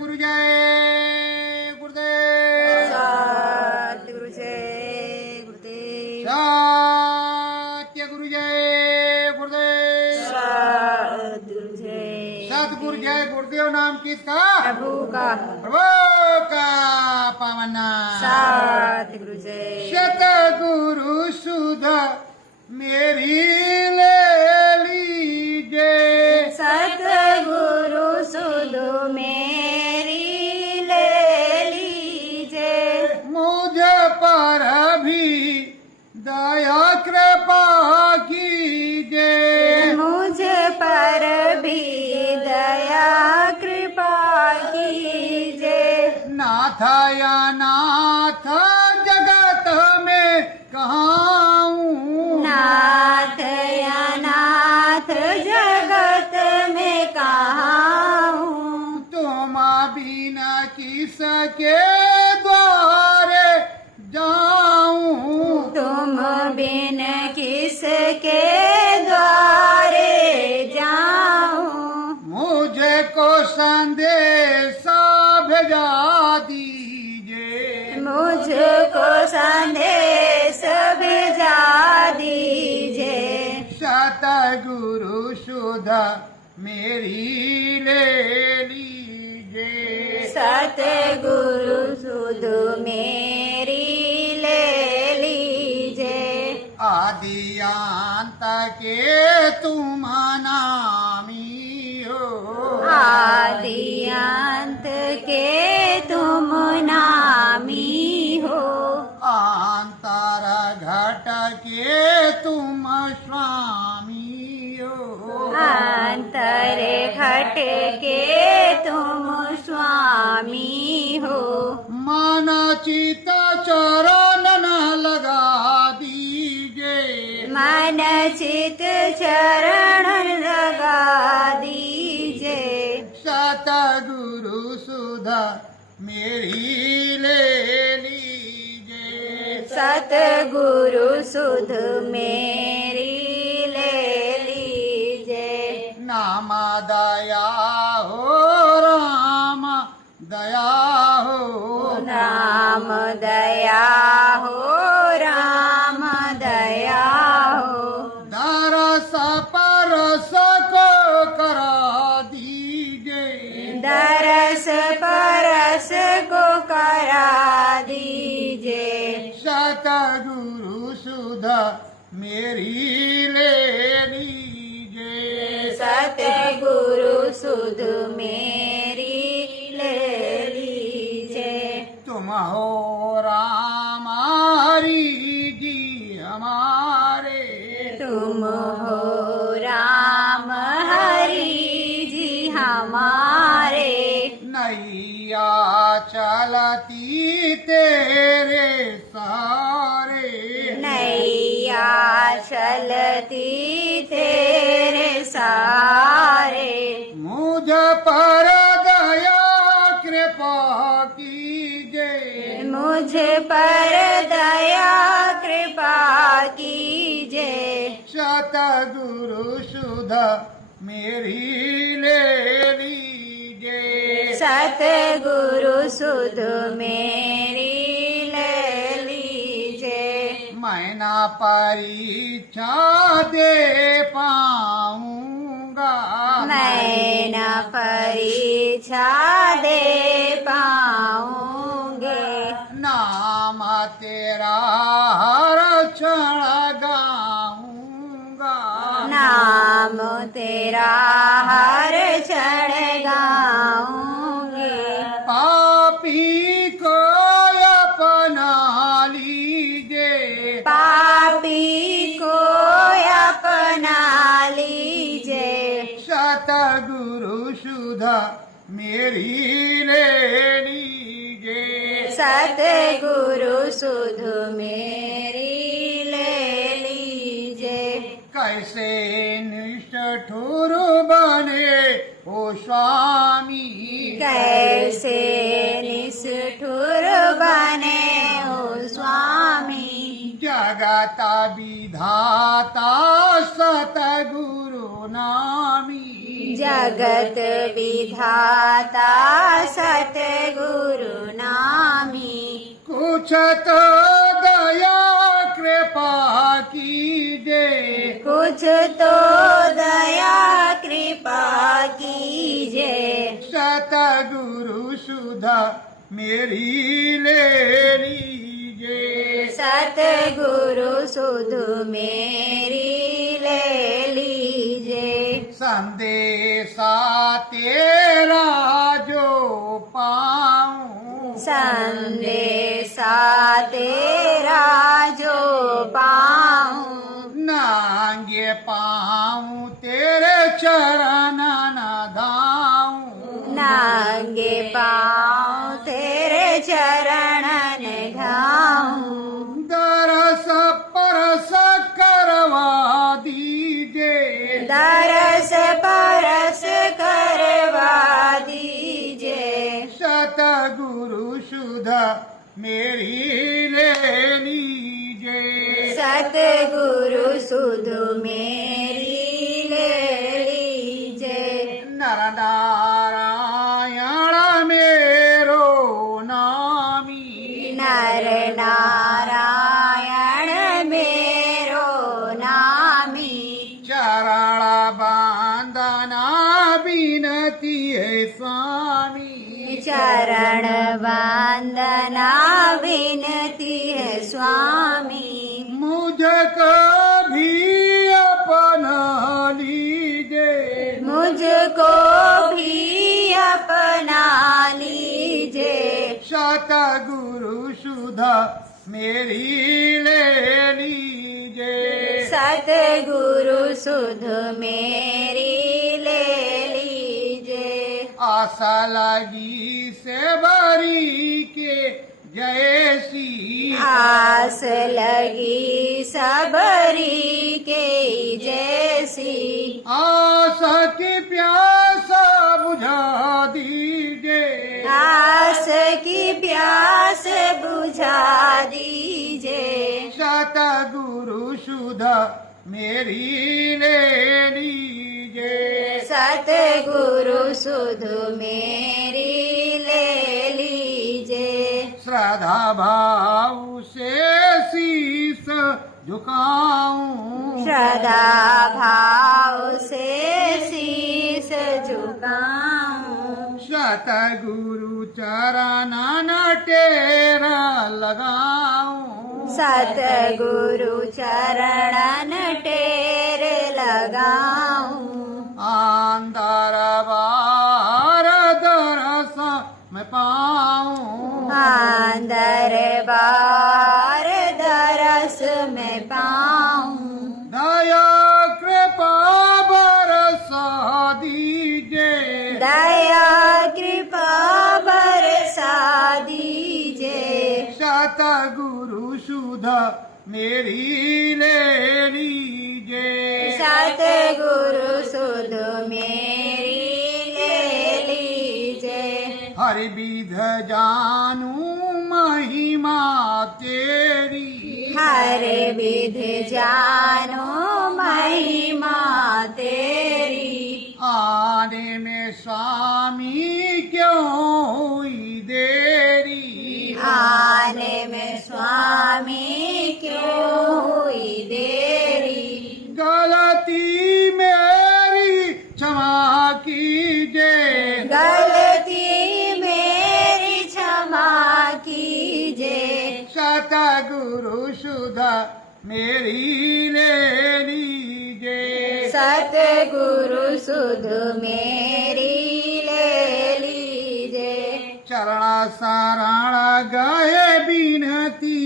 गुरु जय गुरुदेव। सतगुरु जय गुरुदेव। सत्य गुरु जय गुरुदेव। सतगुरु जय। सतगुरु जय गुरुदेव नाम किसका? प्रभु का। प्रभु का पावन नाम। सतगुरु जय। सतगुरु सुधा मेरी ले लीजिए। सतगुरु सुध मेरी ले लीजिए। मुझ पर भी दया कृपा कीजिए। मुझ पर भी दया कृपा कीजिए। नाथ या नाथ जगत में कहाऊं। नाथ या नाथ जगत में कहाऊं। तुम बिना किसके द्वारे जाऊं। तुम बिन किसके द्वारे जाऊं। मुझे को संदेशा भेजा दीजिए। मुझको संदेश भेजा दीजिए। सतगुरु सुधा मेरी ले लीजिए। सतगुरु सुध मेरी ले लीजिए। आदि अंत के तुम नामी हो। आदि अंत के तुम नामी हो। अंतर घट के तुम स्वामी हो। अंतर घट के तुम स्वामी हो। मन चित चरण लगा दीजिए। मन चित चरण लगा दीजिए। सतगुरु सुधा मेरी ले लीजिए। सतगुरु सुध मेरी ले लीजिए। नाम दया हो राम दया हो। राम दया हो। राम दया हो। दरस परस को करा दीजिए। दरस परस को करा दीजिए। सतगुरु सुधा मेरी ले लीजिए। सतगुरु सुध मेरी ले लीजिए। तुम हो राम हरि जी हमारे। तुम हो राम हरि जी हमारे। नैया चलती तेरे सहारे। नैया चलती तेरे सहारे। मुझ पर दया कृपा कीजिए। मुझ पर दया कृपा कीजिए। सतगुरु सुधा मेरी ले लीजिए। सतगुरु सुध मेरी ले लीजिए। मैं ना परीक्षा दे पाऊंगा। मैं न परीक्षा दे पाऊंगे। नाम तेरा हर क्षण गाऊंगा। नाम तेरा हर क्षण गाऊंगे। पापी को अपना लीजिए। पापी को अपना लीजिए। सतगुरु सुधा मेरी ले लीजिए। सतगुरु सुध मेरी ले लीजिए। कैसे निष्ठुर बने ओ स्वामी। कैसे निष्ठुर बने ओ स्वामी। जगत विधाता सतगुरु नामी। जगत विधाता सतगुरु नामी कुछ तो दया कृपा कीजे कुछ तो दया कृपा कीजे सतगुरु सुधा मेरी ले लीजे सतगुरु सुधु मेरी ले लीजे संदेशा तेरा जो पाऊं संदेशा तेरा जो पाऊं नांगे पाऊं तेरे चरण न धाऊं नांगे पाँव तेरे चरण ढाऊं दरस परस करवा दीजे दरस परस करवा दीजे सतगुरु सुधा मेरी ले लीजे सतगुरु सुधु मेरी ले लीजे नर नारायण मेरो नामी नर नारायण मेरो नामी चरण बांधना बिनती है स्वामी चरण वंदना विनती है स्वामी मुझको भी अपना लीजे मुझको भी अपना लीजे सतगुरु सुधा मेरी ले लीजे सतगुरु सुधु मेरी ले लीजे आशा लगी से बरी के जैसी आस लगी सबरी के जैसी आशा की प्यासा बुझा दीजे आस की प्यास बुझा दीजे सतगुरु सुधा मेरी ले लीजे सतगुरु सुधु मेरी ले लीजे श्रद्धा भाव से शीस झुकाऊं श्रद्धा भाव से शीस झुकाऊं सतगुरु चरण न टेरा लगाऊं सतगुरु चरण टेर लगाऊं अंदर बार दरस मैं पाऊं अंदर बार दरस में पाऊं दया कृपा बरसा दीजे दया कृपा बरसा दीजे सतगुरु सुधा मेरी ले लीजे सतगुरु सुधु मेरी ले लीजे हरि विध जानू महिमा तेरी हर विध जानो महिमा तेरी आने में स्वामी क्यों हुई देरी आने में स्वामी क्यों हुई देरी गलती मेरी क्षमा कीजे गलती मेरी क्षमा कीजे सतगुरु सुधा मेरी ले लीजे सतगुरु सुधु मेरी ले लीजे चरण शरण गए बिनती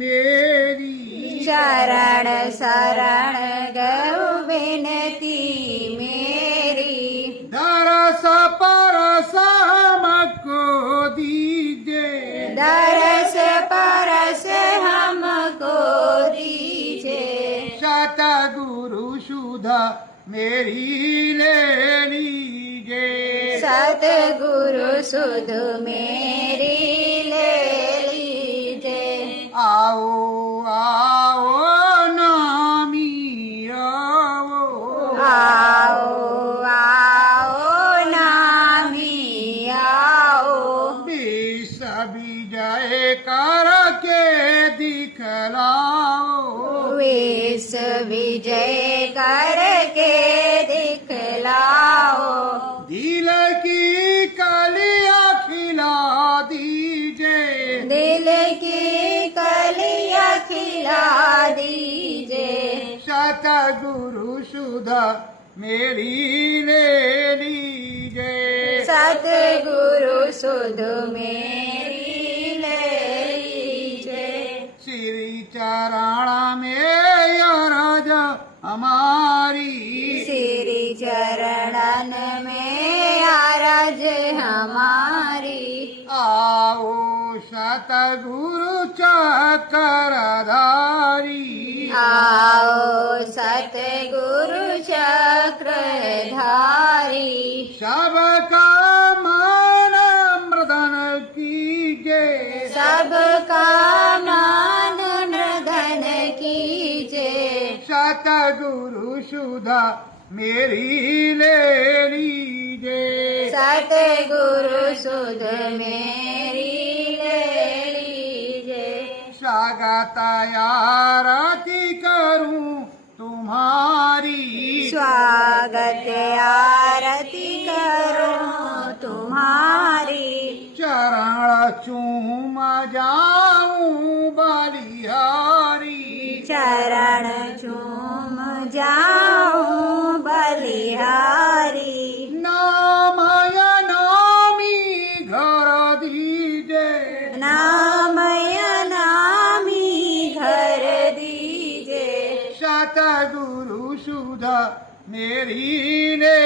मेरी शरण शरण गौ विनती मेरी दरस परस हमको दीजे दरस परस हमको दीजे सतगुरु सुधा मेरी ले लीजे सतगुरु सुधु मेरी ले लीजे आओ आओ नामी आओ आओ आओ विजय करके दिखलाओ, विष विजय करके दिखलाओ, दिल की कलियां खिला दीजिए, दिल की कलियां खिला दीजिए, सतगुरु सुधा मेरी ले लीजिए, सतगुरु सुध मेरी ले लीजिए, श्री चरण में अरज हमारी, श्री चरणन में आरज हमारी, आओ सतगुरु चक्रधारी, आओ सतगुरु चक्रधारी, सबका मन मृदन कीजिए, सबका मान मृदन कीजिए, सतगुरु सुधा मेरी ले लीजिए, सतगुरु सुध मेरी ले लीजिए, स्वागत आरती करूं तुम्हारी, स्वागत आरती करूं तुम्हारी, चरण चूम जाऊं बलिहारी, चरण चूम जाऊं बलिहारी, नामय नामी घर दीजिए, नामय नामी घर दीजिए, सतगुरु सुधा मेरी ले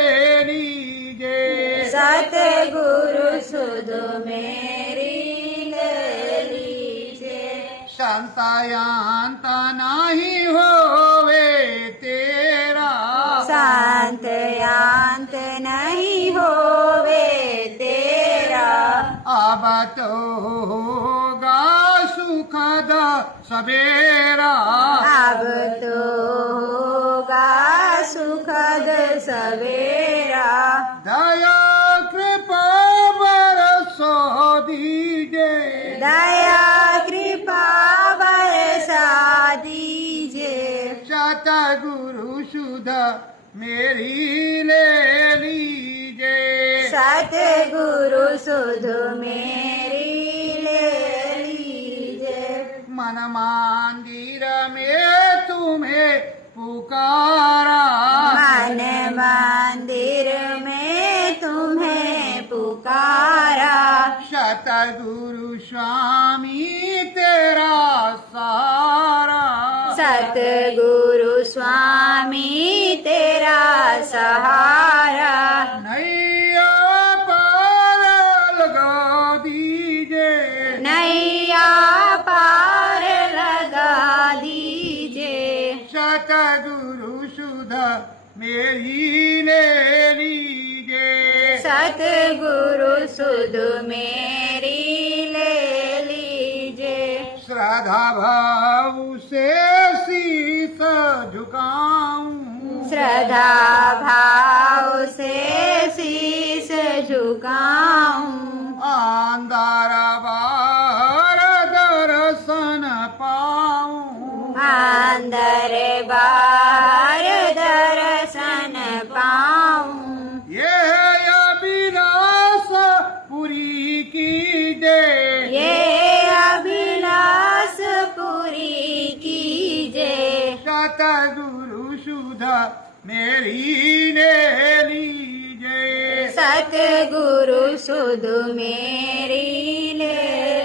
लीजिए, सतगुरु सुध मेरी ले लीजिए, संतयांत नहीं होवे तेरा, शांत यांत नहीं होवे तेरा, अब तो होगा सुखद सवेरा, अब तो होगा सुखद सवेरा, दया कृपा बरसो दीजिए, दया कृपा बरसा दीजिए, सतगुरु सुधा मेरी ले लीजिए, सतगुरु सुध मेरी ले लीजिए, मन मंदिर में तुम्हें पुकारा, मन मंदिर में तुम्हें पुकारा, सतगुरु स्वामी तेरा सहारा, सतगुरु स्वामी तेरा सहारा, नैया पार लगा दीजिए, नैया पार लगा दीजिए, सतगुरु सुधा मेरी ले लीजिए, सतगुरु सुध मेरी ले लीजिए, श्रद्धा भाव से शीस झुकाऊं, श्रद्धा भाव से शीस झुकाऊं, अंदर बाहर दर्शन पाऊं, अंदर बाहर दर्शन पाऊं, ये अभिलाष पूरी कीजिए, ये अभिलाष पूरी कीजिए, सतगुरु सुधा मेरी ले लीजिए, सतगुरु सुध मेरी ले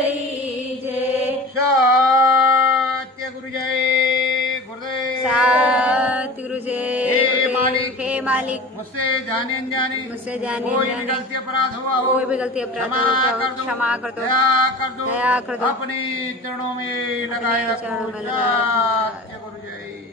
लीजिए, सत्य गुरु जय गुरुदेव, सतगुरु जी हे मालिक, हे मालिक, मुझसे जाने अनजाने मुझसे जाने कोई भी अनजाने गलती अपराध हुआ हो, कोई भी गलती अपराध हो तो क्षमा कर दो, दया कर दो, दया कर दो, अपने चरणों में लगाए अपने चरणों रखो, में लगाए रखो। सत्य गुरु जय।